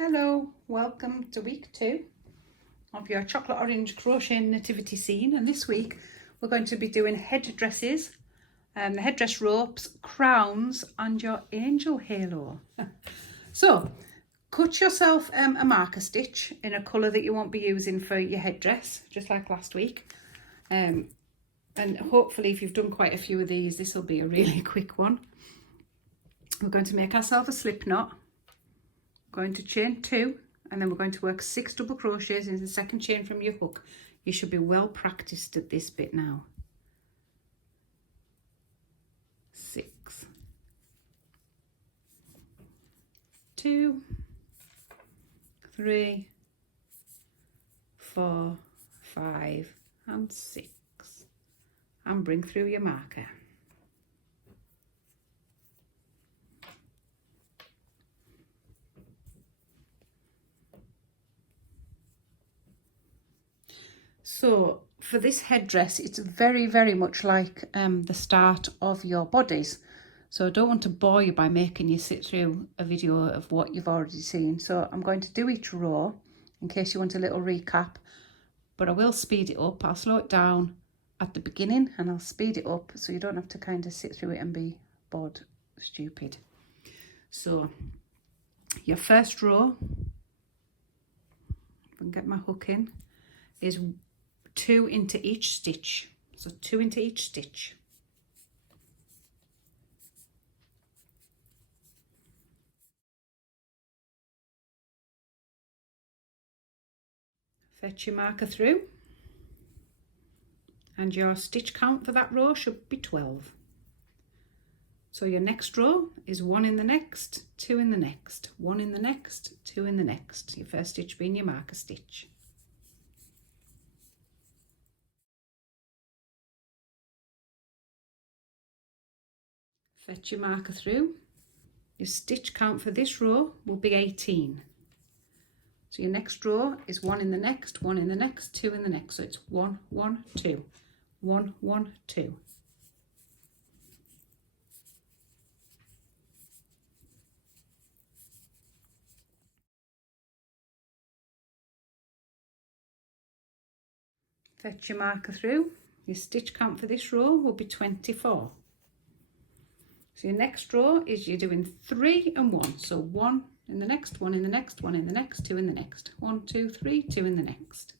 Hello, welcome to week 2 of your chocolate orange crochet nativity scene, and this week we're going to be doing headdresses, the headdress ropes, crowns and your angel halo. So cut yourself a marker stitch in a colour that you won't be using for your headdress, just like last week, and hopefully if you've done quite a few of these, this will be a really quick one. We're going to make ourselves a slip knot, going to chain 2, and then we're going to work 6 double crochets into the second chain from your hook. You should be well practiced at this bit now. 6, 2, 3, 4, 5 and 6, and bring through your marker. So for this headdress, it's very much like the start of your bodies. So I don't want to bore you by making you sit through a video of what you've already seen. So I'm going to do each row in case you want a little recap, but I will speed it up. I'll slow it down at the beginning and I'll speed it up so you don't have to kind of sit through it and be bored stupid. So your first row, if I can get my hook in, is 2 into each stitch. So 2 into each stitch. Fetch your marker through, and your stitch count for that row should be 12. So your next row is 1 in the next, 2 in the next, 1 in the next, 2 in the next. Your first stitch being your marker stitch. Fetch your marker through. Your stitch count for this row will be 18. So your next row is 1 in the next, 1 in the next, 2 in the next. So it's 1, 1, 2, 1, 1, 2. Fetch your marker through. Your stitch count for this row will be 24. So your next row is you're doing 3 and 1. So 1 in the next, 1 in the next, 1 in the next, 2 in the next. 1, 2, 3, 2 in the next.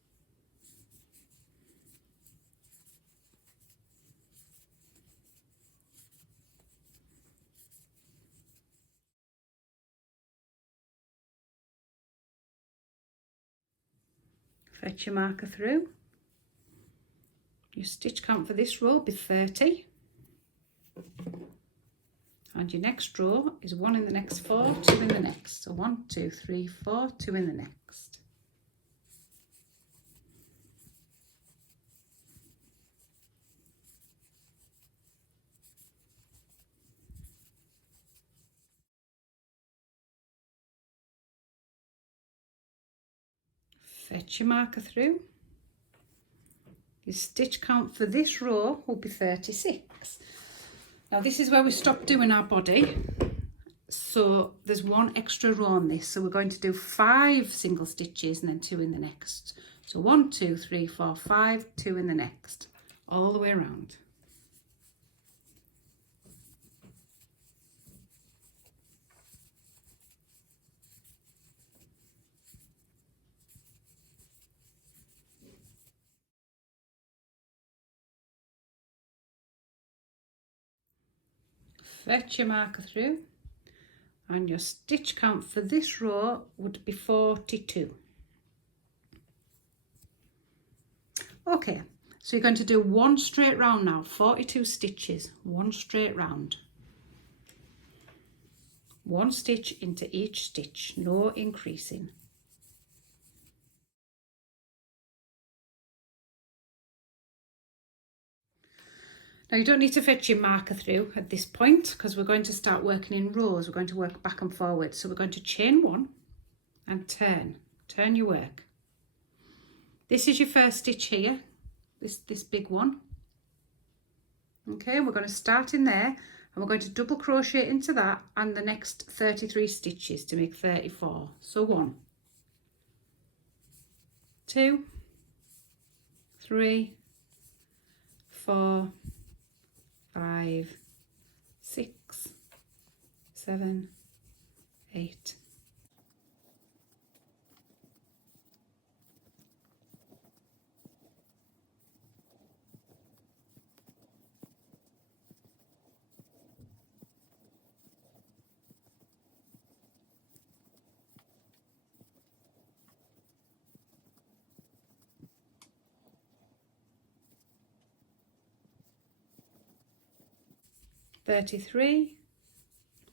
Fetch your marker through. Your stitch count for this row will be 30. And your next row is 1 in the next, 4, 2 in the next. So 1, 2, 3, 4, 2 in the next. Fetch your marker through. Your stitch count for this row will be 36. Now this is where we stop doing our body. So there's 1 extra row on this. So we're going to do 5 single stitches and then 2 in the next. So 1, 2, 3, 4, 5, 2 in the next, all the way around. Fetch your marker through, and your stitch count for this row would be 42. Okay, so you're going to do 1 straight round now, 42 stitches, 1 straight round. 1 stitch into each stitch, no increasing. Now you don't need to fetch your marker through at this point because we're going to start working in rows. We're going to work back and forward. So we're going to chain 1 and turn your work. This is your first stitch here, this big one. Okay, we're going to start in there we're going to double crochet into that and the next 33 stitches to make 34. So 1, 2, 3, 4, 5, 6, 7, 8. $33,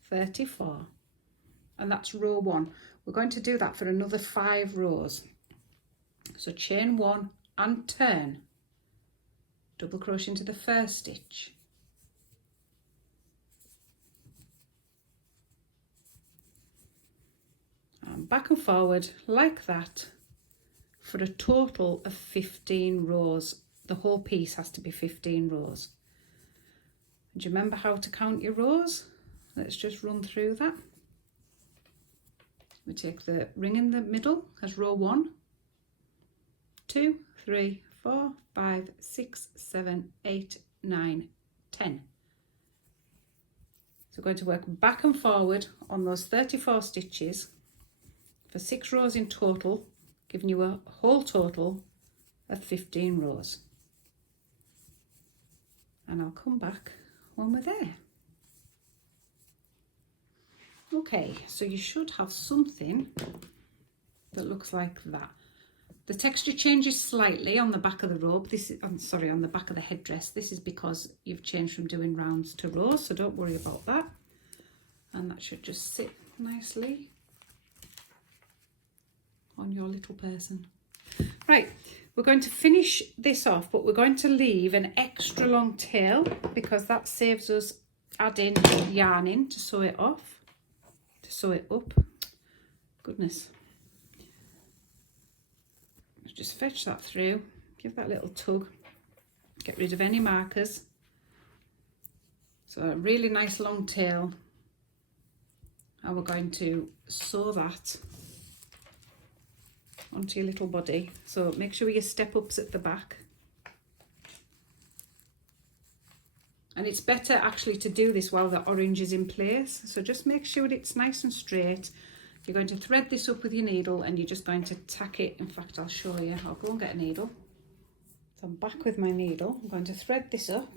$34, and that's row 1. We're going to do that for another 5 rows. So chain 1 and turn, double crochet into the first stitch, and back and forward like that for a total of 15 rows. The whole piece has to be 15 rows. Do you remember how to count your rows? Let's just run through that. We take the ring in the middle as row 1, 2, 3, 4, 5, 6, 7, 8, 9, 10. So we're going to work back and forward on those 34 stitches for 6 rows in total, giving you a whole total of 15 rows. And I'll come back when we're there. Okay, so you should have something that looks like that. The texture changes slightly on the back of the robe. This is, I'm sorry, on the back of the headdress. This is because you've changed from doing rounds to rows, so don't worry about that. And that should just sit nicely on your little person. Right, we're going to finish this off, but we're going to leave an extra long tail because that saves us adding yarn in to sew it off, to sew it up. Goodness. Just fetch that through, give that little tug, get rid of any markers. So a really nice long tail, and we're going to sew that onto your little body. So make sure your step ups at the back. And it's better actually to do this while the orange is in place. So just make sure it's nice and straight. You're going to thread this up with your needle and you're just going to tack it. In fact, I'll show you. I'll go and get a needle. So I'm back with my needle. I'm going to thread this up.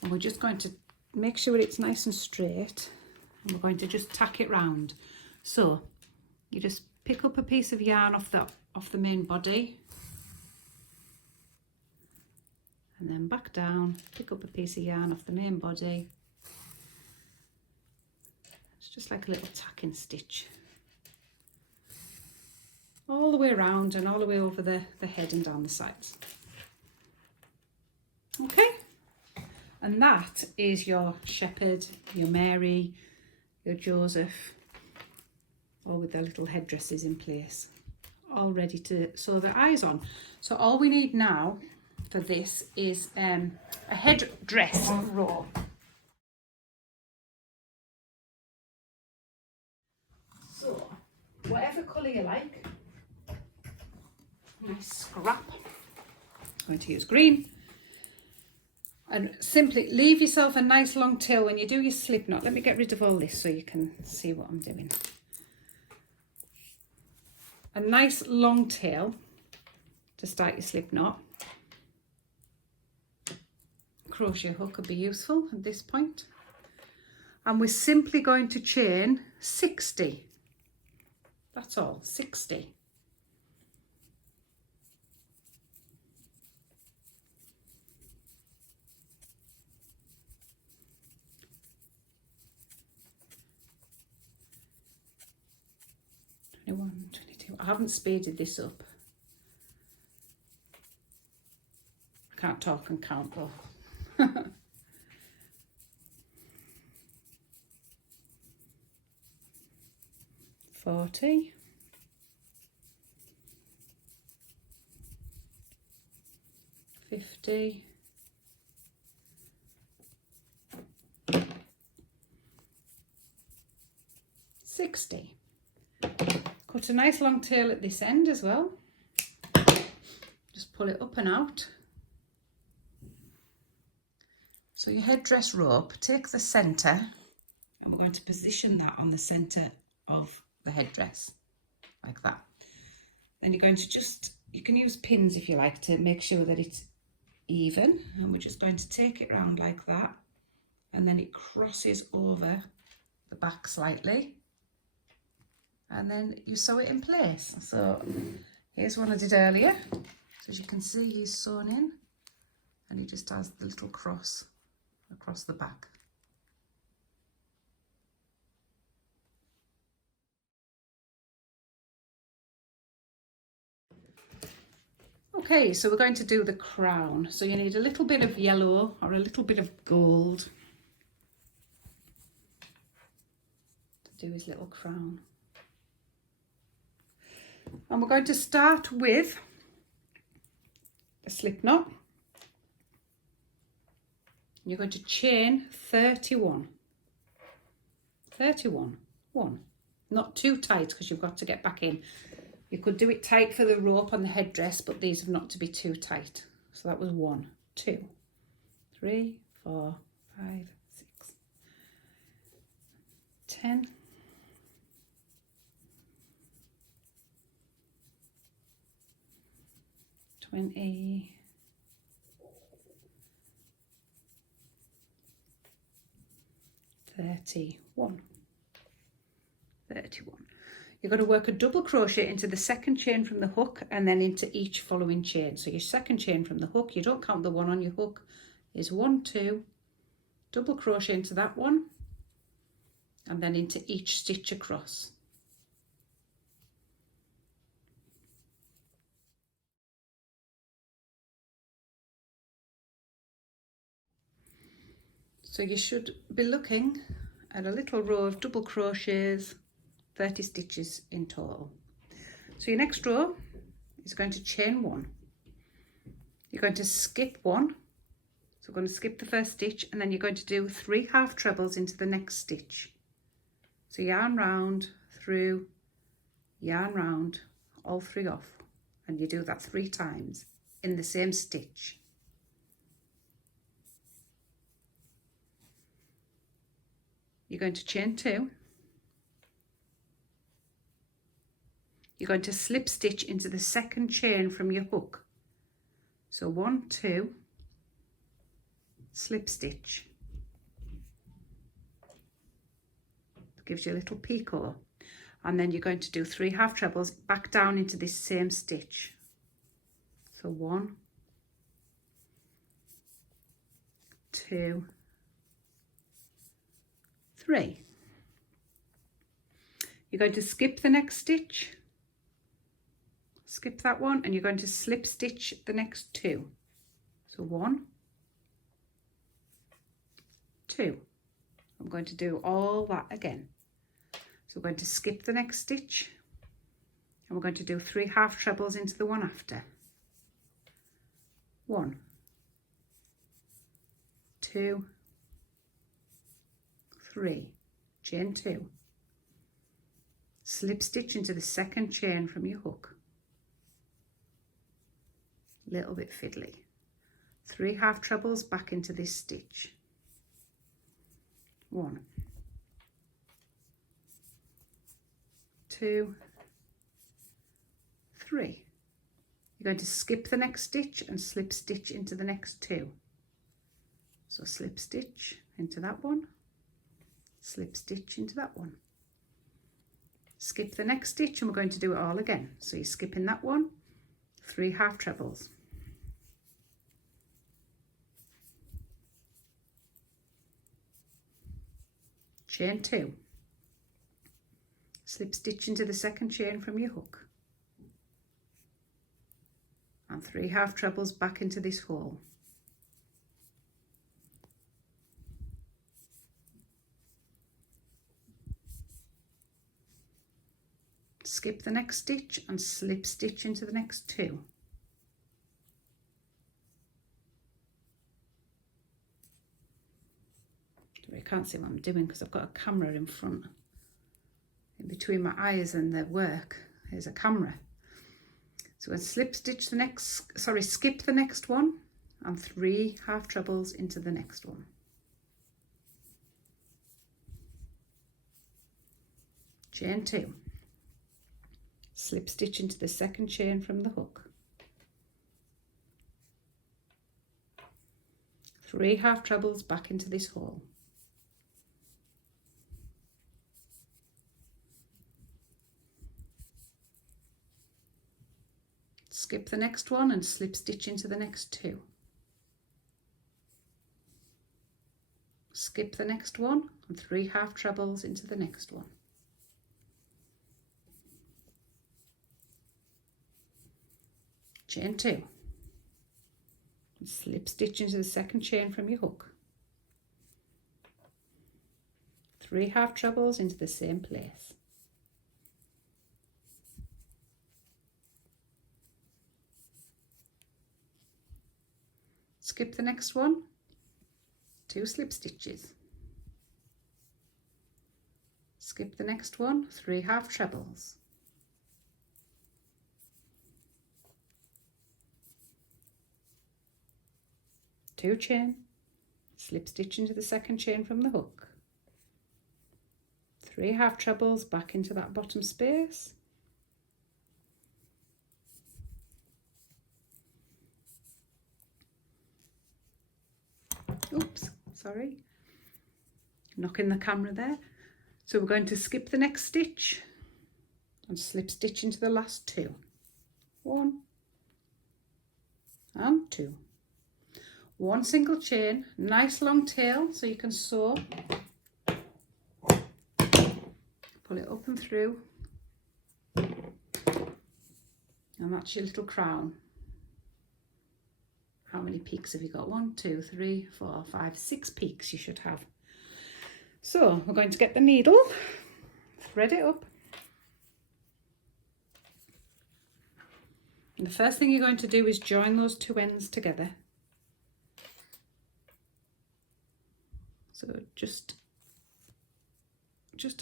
And we're just going to make sure it's nice and straight. And we're going to just tack it round. So you just pick up a piece of yarn off the main body. And then back down, pick up a piece of yarn off the main body. It's just like a little tacking stitch. All the way around and all the way over the head and down the sides. Okay, and that is your shepherd, your Mary, your Joseph, all with their little headdresses in place, all ready to sew their eyes on. So all we need now for this is a headdress row. So whatever colour you like, nice scrap. I'm going to use green. And simply leave yourself a nice long tail when you do your slip knot. Let me get rid of all this so you can see what I'm doing. A nice long tail to start your slip knot. Crochet hook could be useful at this point. And we're simply going to chain 60. That's all, 60. I haven't speeded this up. I can't talk and count though. 40. 50, 60. Cut a nice long tail at this end as well. Just pull it up and out. So your headdress rope, take the centre and we're going to position that on the centre of the headdress, like that. Then you're going to you can use pins if you like to make sure that it's even, and we're just going to take it round like that, and then it crosses over the back slightly, and then you sew it in place. So here's one I did earlier. So as you can see, he's sewn in and he just has the little cross across the back. Okay, so we're going to do the crown. So you need a little bit of yellow or a little bit of gold to do his little crown. And we're going to start with a slip knot. You're going to chain 31. 31. 1. Not too tight because you've got to get back in. You could do it tight for the rope on the headdress, but these have not to be too tight. So that was 1, 2, 3, 4, 5, 6, 10, 20, 31. 31. You're going to work a double crochet into the second chain from the hook and then into each following chain. So your second chain from the hook, you don't count the one on your hook, is 1, 2, double crochet into that one and then into each stitch across. So you should be looking at a little row of double crochets, 30 stitches in total. So your next row is going to chain 1. You're going to skip 1. So we're going to skip the first stitch and then you're going to do 3 half trebles into the next stitch. So yarn round, through, yarn round, all 3 off, and you do that 3 times in the same stitch. You're going to chain 2. You're going to slip stitch into the second chain from your hook. So 1, 2, slip stitch. Gives you a little picot. And then you're going to do 3 half trebles back down into this same stitch. So 1, 2, 3. You're going to skip the next stitch, skip that one, and you're going to slip stitch the next 2. So 1, 2. I'm going to do all that again. So we're going to skip the next stitch and we're going to do 3 half trebles into the one after. 1, 2, 3, chain 2, slip stitch into the second chain from your hook, little bit fiddly, 3 half trebles back into this stitch. 1, 2, 3. You're going to skip the next stitch and slip stitch into the next 2. So slip stitch into that one, slip stitch into that one. Skip the next stitch and we're going to do it all again. So you're skipping that one, 3 half trebles. Chain 2. Slip stitch into the second chain from your hook. And 3 half trebles back into this hole. Skip the next stitch and slip stitch into the next 2. You can't see what I'm doing because I've got a camera in front. In between my eyes and the work, there's a camera. So we'll skip the next one and 3 half trebles into the next one. Chain 2. Slip stitch into the second chain from the hook. 3 half trebles back into this hole. Skip the next one and slip stitch into the next 2. Skip the next one and 3 half trebles into the next one. Chain 2. Slip stitch into the second chain from your hook. 3 half trebles into the same place. Skip the next one, 2 slip stitches. Skip the next one, 3 half trebles. Two chain, slip stitch into the second chain from the hook. 3 half trebles back into that bottom space. Oops, sorry, knocking the camera there. So we're going to skip the next stitch and slip stitch into the last 2. 1 and 2. 1 single chain, nice long tail so you can sew. Pull it up and through. And that's your little crown. How many peaks have you got? 1, 2, 3, 4, 5, 6 peaks you should have. So we're going to get the needle, thread it up. And the first thing you're going to do is join those 2 ends together. So just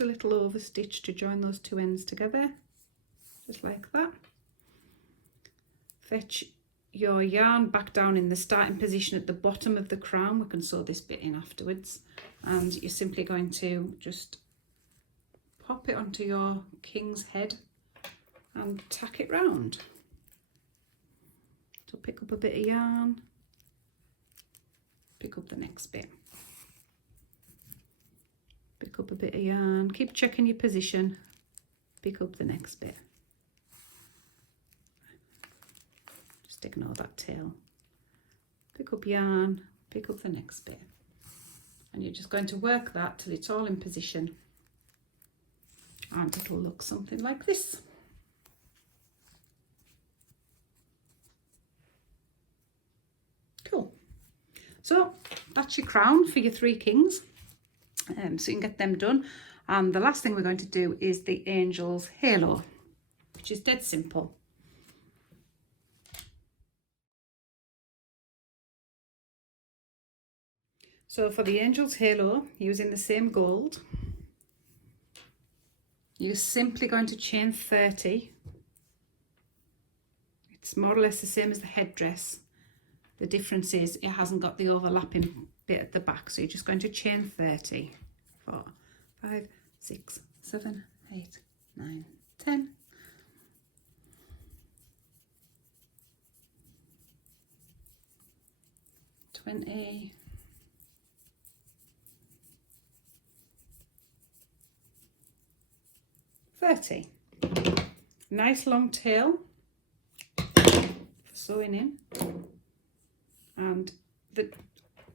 a little over stitch to join those 2 ends together, just like that. Fetch your yarn back down in the starting position at the bottom of the crown. We can sew this bit in afterwards, and you're simply going to just pop it onto your king's head and tack it round. So pick up a bit of yarn, pick up the next bit, pick up a bit of yarn, keep checking your position, pick up the next bit. Just ignore that tail. Pick up yarn, pick up the next bit. And you're just going to work that till it's all in position. And it'll look something like this. Cool. So that's your crown for your 3 kings. So you can get them done. And the last thing we're going to do is the angel's halo, which is dead simple. So for the angel's halo, using the same gold, you're simply going to chain 30. It's more or less the same as the headdress. The difference is it hasn't got the overlapping bit at the back, so you're just going to chain 30. 4, 5, 6, 7, 8, 9, 10. 20. 30. Nice long tail for sewing in, and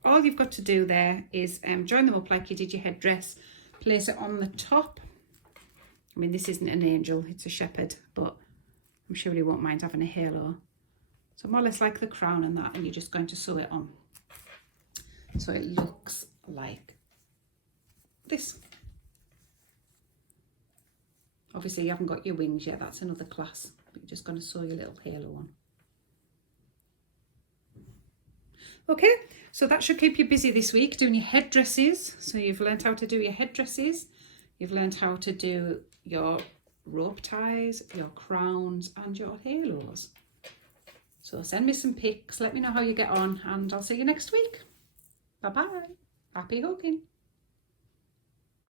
all you've got to do there is join them up like you did your headdress, place it on the top. I mean, this isn't an angel, it's a shepherd, but I'm sure he won't mind having a halo. So more or less like the crown and that, and you're just going to sew it on. So it looks like this. Obviously you haven't got your wings yet, that's another class, but you're just going to sew your little halo on. Okay, so that should keep you busy this week doing your headdresses. So you've learned how to do your headdresses, you've learned how to do your rope ties, your crowns and your halos. So send me some pics, let me know how you get on, and I'll see you next week. Bye bye. Happy hooking.